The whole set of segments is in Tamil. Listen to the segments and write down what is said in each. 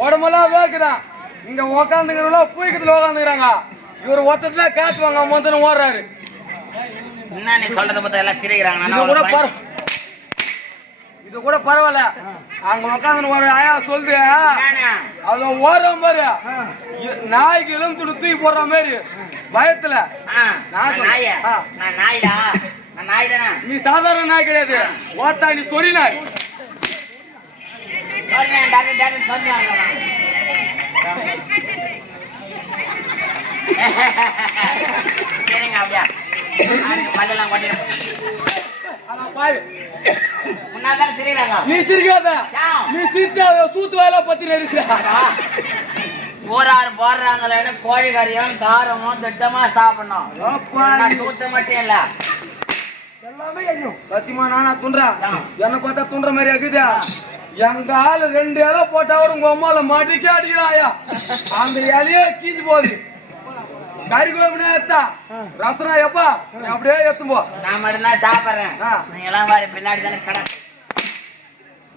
உடம்பெல்லாம் வேக்குதான். இங்க உக்காந்துக்கிறவங்கள பூய்க்கத்துல உக்காந்துக்கிறாங்க. இவர் ஒத்தத்துல காத்துவாங்க மொத்தம் ஓடுறாரு. என்ன நீ சொல்றத பார்த்தா எல்லாம் சிரிக்கிறாங்க. இது கூட பரவாயில்ல. அங்க உக்காந்து ஒரு ஆயா சொல்லுது, அது ஓடுற மாதிரி நாய்க்கு எலும் தூக்கி போடுற மாதிரி பயத்துல. நீ சாதாரண நாய் கிடையாது, ஓத்தா நீ சொறி நாய். சரிங்க அப்படியா பல்லெல்லாம் கொட்டிடும். நீ சிரிக்காத, நீ சிரிச்சா சூத்து வாயில பத்தி இருக்கிற. ஊராறு போடுறாங்களேன்னு கோழி கறியும் காரமும் திட்டமா சாப்பிடணும். சூத்து மட்டும் இல்ல எல்லாமே சத்தியமா நானா துன்றேன். என்ன பார்த்தா துன்ற மாதிரி ஆகுதா? எங்க ஆளு 2 இலை போட்டா கூட உங்க அம்மால மாட்டிக்கே அடிக்கிறாயா. அந்த இலையே கீஞ்சு போகுது. கறி கோபினே எத்தா ரசனா எப்பா அப்படியே எத்தும் போ. நான் மட்டும்தான் சாப்பிட்றேன். நீங்க எல்லாம் பாரு பின்னாடி தானே கடை.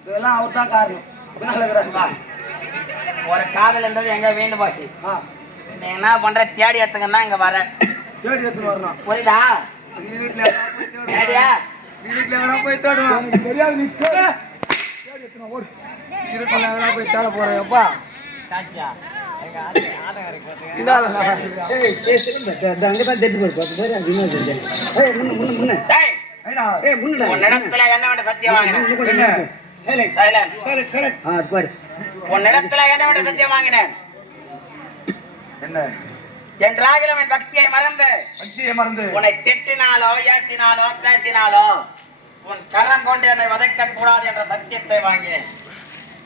இதெல்லாம் அவர் தான் காரணம். ஒரு காதல் என்றது எங்க வீண்டு போச்சு. நீ என்ன பண்ற தேடி எத்துங்கன்னா இங்க வர தேடி எடுத்துன்னு வரணும். புரியுதா? தேடியா போய் தேடுவேன். தெரியாது. நீ போய் தேட போறேன் எப்பா. உன்னிடத்துல என்ன வேண்ட சத்தியம் வாங்கினேன். உன்னிடத்துல என்ன வேண்ட சத்தியம் வாங்கினேன். என் ராகிலவன் பக்தியை மறந்து உன்னை திட்டினாலோ ஏசினாலோ பேசினாலோ உன் கரம் கொண்டு என்னை வதைக்க கூடாது என்ற சத்தியத்தை வாங்கினேன்.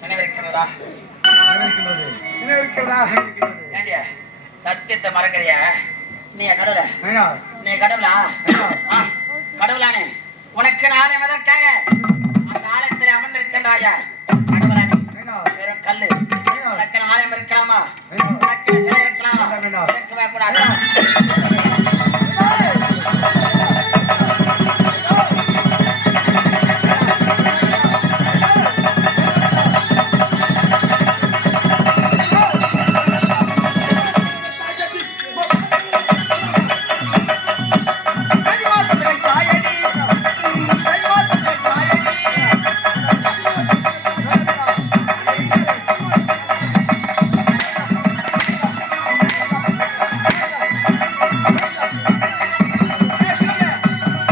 நினைவிருக்கிறதா? சத்தியத்தை மறக்கிறிய நீ கடவுள? நீ கடவுளா? கடவுளானே உனக்கு நானே எதற்காக அந்த ஆலயத்தில் அமர்ந்திருக்கின்றாயா? கடவுளானே வெறும் கல்லு. உனக்கு ஆலயம் இருக்கலாமா? உனக்கு சிலை இருக்கலாமா? இருக்கவே கூடாது.